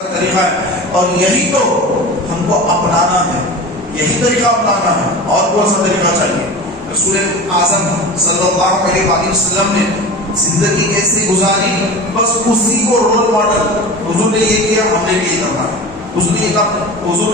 طریقہ ہے، اور یہی تو ہم کو اپنانا ہے، یہی طریقہ اپنانا ہے، اور کون سا طریقہ چاہیے؟ رسول اعظم صلی اللہ علیہ وآلہ وسلم نے زندگی ایسی گزاری، بس اسی کو رول ماڈل، حضور نے یہ کیا ہم نے بھی یہ کرنا ہے، حضور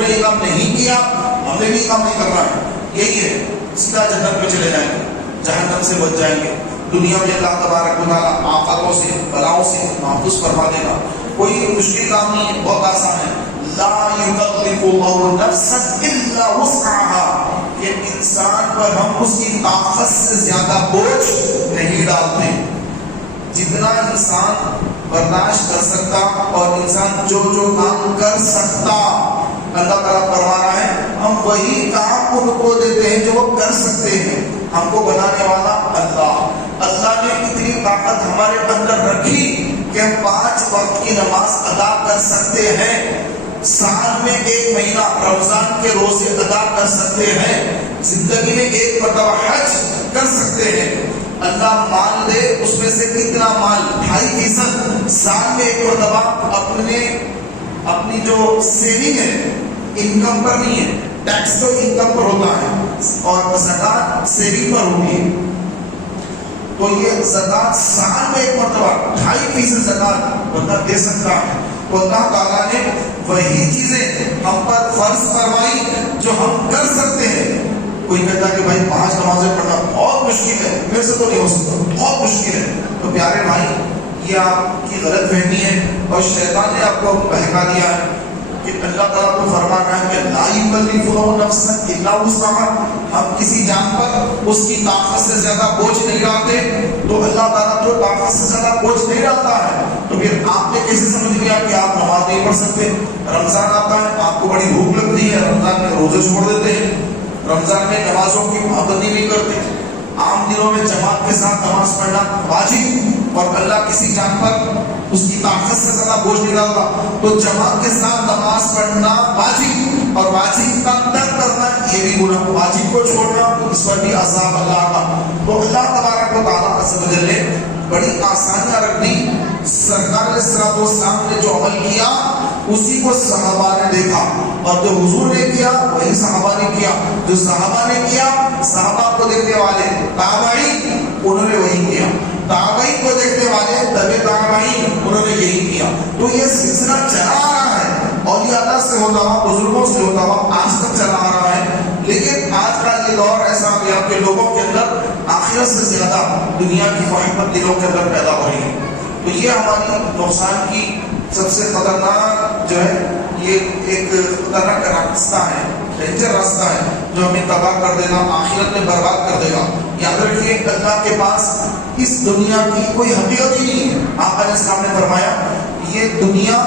نے یہ کام نہیں کیا ہم نے بھی یہ کام نہیں کرنا ہے، یہی ہے، سیدھا جنت میں چلے جائیں گے، جہنم سے بچ جائیں گے، دنیا میں اللہ تبارک و تعالیٰ آفاتوں سے بلاؤں سے محفوظ فرما دے گا۔ کوئی مشکل کام نہیں ہے، بہت آسان ہے۔ لا یکلف اللہ نفسا الا وسعها، کہ انسان پر ہم اس کی طاقت سے زیادہ بوجھ نہیں ڈالتے، جتنا انسان برداشت کر سکتا اور انسان جو جو کام کر سکتا، اللہ تعالیٰ فرما رہا ہے ہم وہی کام ان کو دیتے ہیں جو وہ کر سکتے ہیں۔ ہم کو بنانے والا اللہ نے اتنی طاقت ہمارے اندر رکھی کہ ہم 5 وقت کی نماز ادا کر سکتے ہیں، سال میں 1 مہینہ رمضان کے روزے ادا کر سکتے ہیں، زندگی میں 1 مرتبہ حج کر سکتے ہیں۔ اللہ مال دے، اس میں سے کتنا مال 2.5% سال میں 1 مرتبہ اپنی جو سیونگ ہے انکم پر نہیں ہے، ٹیکس تو انکم پر ہوتا ہے اور زکات سیونگ پر ہوتی ہے، تو یہ زکات سال میں 1 مرتبہ 2.5% زکات بندہ دے سکتا ہے۔ تو اللہ تعالیٰ نے وہی چیزیں ہم پر فرض فرمائی جو ہم کر سکتے ہیں۔ کوئی کہتا کہ بھائی 5 نمازیں پڑھنا بہت مشکل ہے، میرے سے تو نہیں ہو سکتا، بہت مشکل ہے، تو پیارے بھائی یہ آپ کی غلط فہمی ہے اور شیطان نے آپ کو بہکا دیا ہے کہ اللہ تعالیٰ کو فرما رہا ہے کہ لا یکلف اللہ نفسا الا وسعها، ہم کسی جان پر اس کی طاقت سے زیادہ بوجھ نہیں ڈالتے، تو اللہ تعالیٰ تو طاقت سے زیادہ بوجھ نہیں ڈالتا ہے، تو پھر آپ نے کیسے سمجھ لیا کہ آپ نماز نہیں پڑھ سکتے؟ رمضان آتا ہے، آپ کو بڑی بھوک لگتی ہے، رمضان میں روزے چھوڑ دیتے ہیں، رمضان میں نمازوں کی پابندی نہیں کرتے، عام دنوں میں جماعت کے ساتھ نماز پڑھنا واجب، اور اللہ کسی جان پر اس کی طاقت سے زیادہ بوجھ نہیں ڈالتا، تو جماعت کے ساتھ نماز پڑھنا واجب، اور واجب کا ترک کرنا یہ بھی گناہ، واجب کو چھوڑنا اس پر بھی عذاب اللہ کا۔ تو اللہ تبارک و تعالیٰ عز و جل نے بڑی آسانیاں رکھ دی، سرکار علیہ الصلوۃ والسلام نے جو عمل کیا اسی کو صحابہ نے دیکھا، اور جو حضور نے کیا وہی صحابہ نے کیا، جو صحابہ نے کیا صحابہ کو دیکھنے والے تابعین انہوں نے وہی کیا، تابعین کو دیکھنے والے تبع تابعین انہوں نے یہی کیا، تو یہ سلسلہ چلا آ رہا ہے، اولیاء اللہ سے ہوتا ہوا، بزرگوں سے ہوتا ہوا آج تک چلا آ رہا ہے۔ لیکن آج کا یہ دور ایسا کہ آپ کے لوگوں کے اندر آخرت سے زیادہ دنیا کی محبت دلوں کے اندر پیدا ہو رہی ہے، تو یہ ہماری نقصان کی سب سے خطرناک جو ہے، یہ ایک خطرناک راستہ ہے، ڈینجر راستہ ہے جو ہمیں تباہ کر دے گا، آخرت میں برباد کر دے گا۔ یاد رکھیے اللہ کے پاس اس دنیا کی کوئی حقیقت ہی نہیں ہے۔ آقا علیہ السلام نے فرمایا یہ دنیا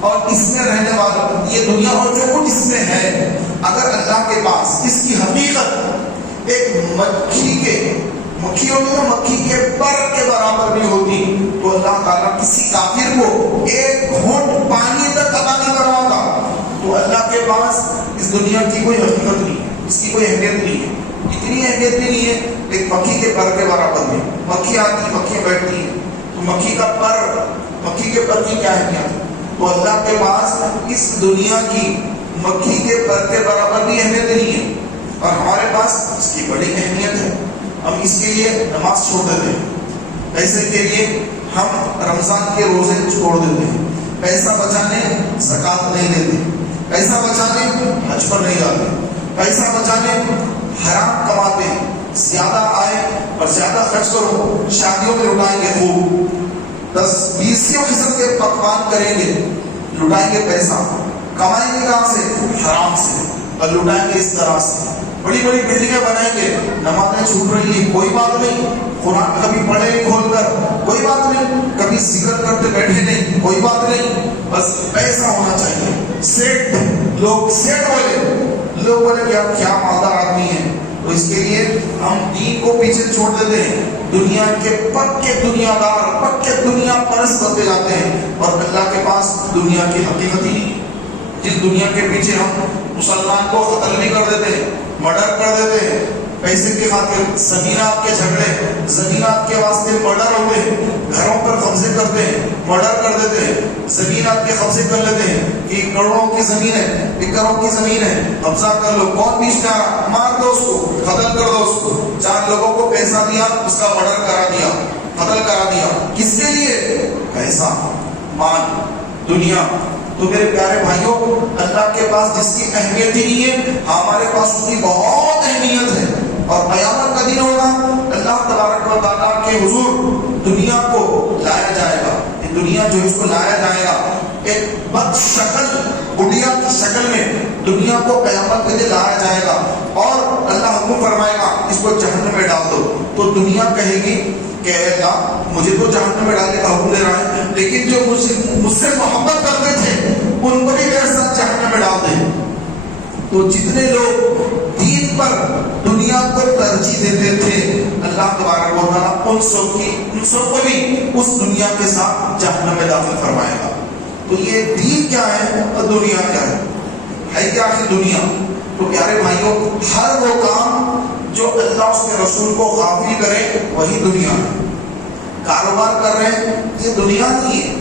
اور اس میں رہنے والا، یہ دنیا اور جو کچھ اس میں ہے، اگر اللہ کے پاس اس کی حقیقت ایک مکھی ہوتی نا، مکھی کے پر کے برابر بھی ہوتی، تو اللہ تعالیٰ کسی کافر کو 1 گھونٹ پانی تک عطا نہ کرواتا۔ تو اللہ کے پاس اس دنیا کی کوئی حقیقت نہیں ہے، اس کی کوئی اہمیت نہیں ہے، اتنی اہمیت بھی نہیں ہے ایک مکھی کے پر کے برابر میں۔ مکھی آتی، مکھی بیٹھتی ہے، تو مکھی کے پر کی کیا اہمیت ہے؟ تو اللہ کے پاس اس دنیا کی مکھی کے پر کے برابر بھی اہمیت نہیں ہے، اور ہمارے پاس اس کی بڑی اہمیت ہے۔ ہم اس کے لیے نماز چھوڑ دیتے ہیں، پیسے کے لیے ہم رمضان کے روزے چھوڑ دیتے ہیں، پیسہ بچانے زکات نہیں دیتے، پیسہ بچانے حج پر نہیں جاتے، پیسہ بچانے حرام کماتے ہیں، زیادہ آئے اور زیادہ خرچ کرو، شادیوں میں لٹائیں گے، خوب 10-20 قسم کے پکوان کریں گے، لٹائیں گے، پیسہ کمائیں گے کہاں سے؟ حرام سے، اور لٹائیں گے اس طرح سے، بڑی بڑی بلڈنگیں بنائیں گے، نمازیں چھوٹ رہی ہیں، کوئی بات نہیں، قرآن کبھی پڑھے کھول کر، کوئی بات نہیں، کبھی ذکر کرتے بیٹھے نہیں، کوئی بات نہیں، بس پیسہ ہونا چاہیے، سیٹ لوگ، سیٹ والے لوگ بولے کیا مالدار آدمی ہے، تو اس کے لیے ہم دین کو پیچھے چھوڑ دیتے ہیں، دنیا کے پکے دنیا دار، پکے دنیا پرست بنتے جاتے ہیں، اور اللہ کے پاس دنیا کی حقیقت ہی نہیں۔ جس دنیا کے پیچھے ہم مسلمان کو قتل بھی کر دیتے ہیں، مرڈر کر دیتے ہیں، پیسے کی خاطر زمینات کے جھگڑے، زمینات کے واسطے مرڈر ہوتے ہیں، گھروں پر قبضے کرتے ہیں، مرڈر کر دیتے ہیں، زمینات کے قبضے کر لیتے ہیں کہ کروڑوں کی زمین ہے، ایکڑوں کی زمین ہے، قبضہ کر لو، کون بیچ میں آ رہا، مار دو اس کو، قتل کر دو اس کو، 4 لوگوں کو پیسہ دیا، اس کا مرڈر کرا دیا، قتل کرا دیا، کس کے لیے؟ پیسہ، مال، دنیا۔ تو میرے پیارے بھائیوں، اللہ کے پاس جس کی اہمیت ہی نہیں ہے، ہمارے پاس اس کی بہت اہمیت ہے، اور قیامت کا دن ہوگا، اللہ تبارک و تعالیٰ کے حضور دنیا کو لایا جائے گا، یہ دنیا جو اس کو لایا جائے گا ایک بد شکل بڑھیا کی شکل میں، دنیا کو قیامت کے دن لایا جائے گا، اور اللہ حکم فرمائے گا اس کو جہنم میں ڈال دو۔ تو دنیا کہے گی کہ اے اللہ مجھے تو جہنم میں ڈالنے کا حکم دے رہا ہے، لیکن جو مجھ سے محبت کرتے تھے ان کو بھی میرے ساتھ جہنم میں ڈال دیں۔ تو جتنے لوگ دین پر دنیا کو ترجیح دیتے تھے، اللہ تبارک و تعالیٰ ان سب کو بھی اس دنیا کے ساتھ جہنم میں داخل فرمائے گا۔ تو یہ دین کیا ہے اور دنیا کیا ہے کیا آخر دنیا؟ تو پیارے بھائیوں، ہر وہ کام جو اللہ اس کے رسول کو غافل کرے وہی دنیا ہے۔ کاروبار کر رہے ہیں یہ دنیا نہیں ہے،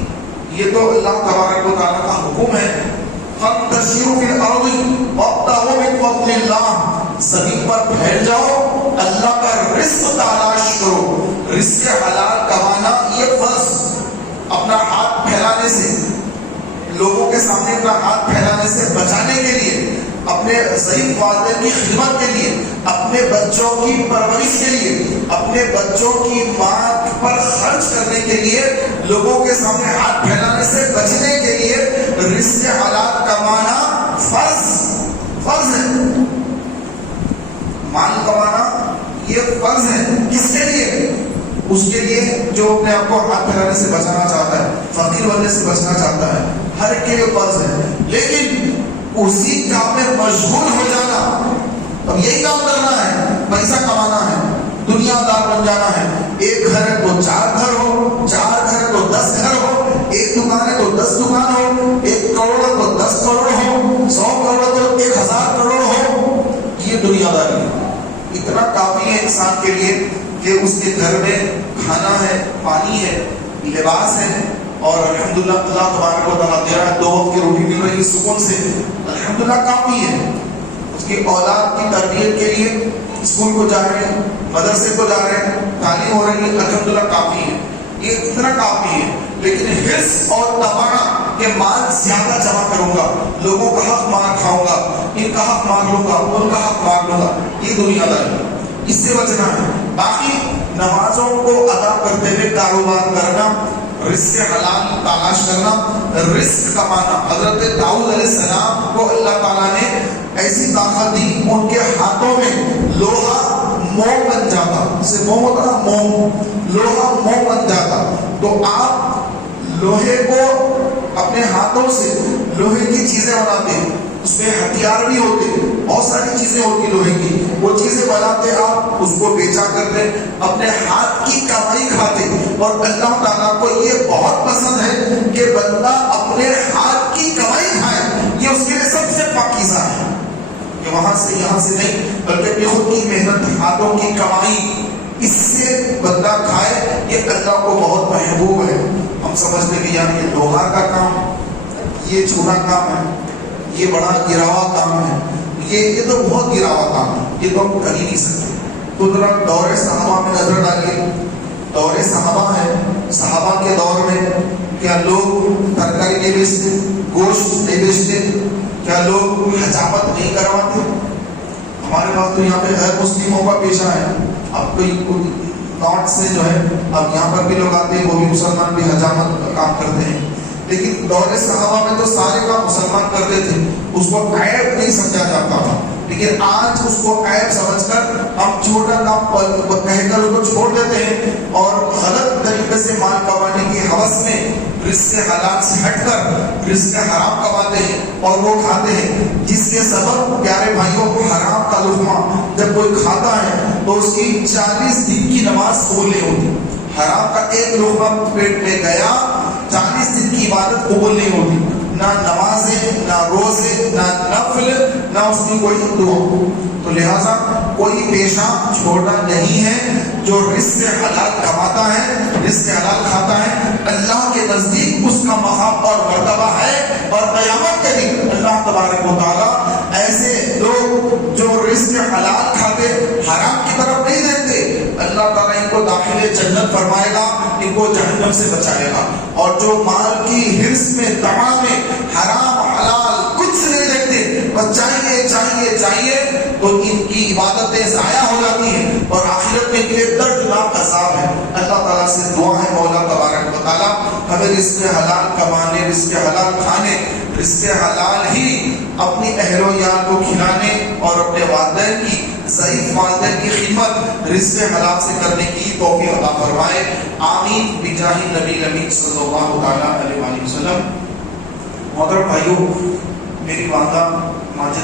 یہ تو اللہ تبارک و تعالیٰ کا حکم ہے، فانتشروا فی الارض وابتغوا من فضل اللہ، زمین پر پھیل جاؤ، اللہ کا رزق تلاش کرو۔ رزق حلال کمانا یہ فرض، اپنا ہاتھ پھیلانے سے، لوگوں کے سامنے اپنا ہاتھ پھیلانے سے بچانے کے لیے، اپنے ضعیف والدین کی خدمت کے لیے، اپنے بچوں کی پرورش کے لیے، اپنے بچوں کی ماں پر خرچ کرنے کے لیے، لوگوں کے سامنے ہاتھ پھیلانے سے بچنے کے لیے رزق حلال کمانا فرض ہے۔ مال کمانا یہ فرض ہے، کس کے لیے؟ اس کے لیے جو اپنے آپ کو ہاتھ پھیلانے سے بچانا چاہتا ہے، فقیر بننے سے بچنا چاہتا ہے، ہر ایک کے لیے فرض ہے۔ لیکن اسی کام میں مشغول ہو جانا، اب یہی کام کرنا ہے، پیسہ کمانا ہے، دنیا دار بن جانا ہے، ایک گھر ہے تو 4 گھر ہو، 4 گھر ہے تو 10 گھر ہو، ایک دکان ہے تو 10 دکان ہو، 1 کروڑ ہے تو 10 کروڑ ہو، 100 کروڑ ہے تو 1000 کروڑ ہو، یہ دنیا داری ہے۔ اتنا کافی ہے انسان کے لیے کہ اس کے گھر میں کھانا ہے، پانی ہے، لباس ہے، اور الحمدللہ اللہ تبارک و تعالیٰ دے رہا ہے، 2 وقت کی روٹی مل رہی ہے سکون سے، الحمدللہ کافی ہے۔ اس کی اولاد کی تربیت کے لیے اسکول کو جا رہے ہیں، مدرسے کو جا رہے ہیں، تعلیم ہو رہی ہے، الحمدللہ کافی ہے، یہ اتنا کافی ہے۔ لیکن حرص اور تمنا کہ مال زیادہ جمع کروں گا، لوگوں کا حق مار کھاؤں گا، ان کا حق مار لوں گا، ان کا حق مار لوں گا، یہ دنیا داری، اس سے بچنا ہے۔ باقی نمازوں کو ادا کرتے ہوئے کاروبار کرنا، رزق حلال تلاش کرنا، رزق کمانا۔ حضرت داؤد علیہ السلام کو اللہ تعالیٰ نے ایسی طاقت دی، ان کے ہاتھوں میں لوہا موم بن جاتا، جسے موم ہوتا نا، موم، لوہا موم بن جاتا۔ تو آپ لوہے کو اپنے ہاتھوں سے لوہے کی چیزیں بناتے ہیں، اس میں ہتھیار بھی ہوتے، بہت ساری چیزیں ہوتی لوہے کی، وہ چیزیں بناتے، آپ اس کو بیچا کرتے، اپنے ہاتھ کی کمائی کھاتے۔ اور اللہ تعالیٰ کو یہ بہت پسند ہے کہ بندہ اپنے ہاتھ کی کمائی کھائے، یہ اس کے لیے سب سے پاکیزہ ہے، کہ وہاں سے یہاں سے نہیں، بلکہ اپنی خود کی محنت، ہاتھوں کی کمائی، اس سے بندہ کھائے، یہ اللہ کو بہت محبوب ہے۔ ہم سمجھتے کہ یار یہ لوہار کا کام، یہ چھوٹا کام ہے، یہ بڑا گراوا کام ہے، یہ تو بہت گراوا کام ہے، یہ تو ہم کر ہی نہیں سکتے۔ تو ذرا دور صحابہ میں نظر ڈالیے، دور صحابہ ہے، صحابہ کے دور میں کیا لوگ ترکاری نہیں بیچتے، گوشت نہیں بیچتے؟ کیا لوگ حجامت نہیں کرواتے؟ ہمارے پاس تو یہاں پہ غیر مسلموں کا پیشہ ہے، اب کوئی نارتھ سے جو ہے اب یہاں پر بھی لوگ آتے ہیں، وہ بھی مسلمان بھی حجامت کا کام کرتے ہیں۔ لیکن دور صحابہ میں تو سارے کام مسلمان کرتے تھے، اس کو عیب نہیں سمجھا جاتا تھا۔ لیکن آج اس کو عیب سمجھ کر ہم چھوٹا کام کہہ کر اس کو چھوڑ دیتے ہیں، اور غلط طریقے سے مال کمانے کی ہوس میں رزق حلال سے ہٹ کر رزق حرام کماتے ہیں اور وہ کھاتے ہیں، جس کے سبب پیارے بھائیوں کو حرام کا لقمہ جب کوئی کھاتا ہے تو اس کی 40 دن کی نماز قبول نہیں ہوتی۔ حرام کا ایک لقمہ پیٹ میں گیا، 40 دن کی عبادت قبول نہیں ہوتی، نہ نمازیں، نہ روزے، نہ نفل، نہ اس کی کوئی دعا. تو لہٰذا کوئی پیشہ چھوڑنا نہیں ہے جو رزق حلال کماتا ہے، رزق حلال کھاتا ہے. اللہ کے نزدیک اس کا مقام اور مرتبہ ہے، اور قیامت کے دن اللہ تبارک و تعالیٰ ایسے لوگ جو رزق حلال کھاتے حرام کی طرف نہیں دیکھتے، اللہ تعالیٰ ان کو داخل جنت فرمائے گا، ان کو جہنم سے بچائے گا. اور جو مال کی حرص میں تما میں حرام حلال کچھ نہیں دیکھتے، بس چاہیے چاہیے چاہیے، تو ان کی عبادتیں ضائع ہو جاتی ہیں اور آخرت میں ان کے لیے دردناک عذاب ہے. اللہ تعالیٰ سے دعا ہے مولا تبارک و تعالیٰ ہمیں رزق حلال کمانے، رزق حلال کھانے، رزق حلال ہی اپنی اہل و عیال کو کھلانے اور اپنے والدین کی، ضعیف والدین کی خدمت رزق حلال سے کرنے کی توفیق عطا فرمائے. آمین بجاہ نبی نبی صلی اللہ تعالیٰ علیہ وسلم. محترم بھائیوں، میری والدہ ماجدہ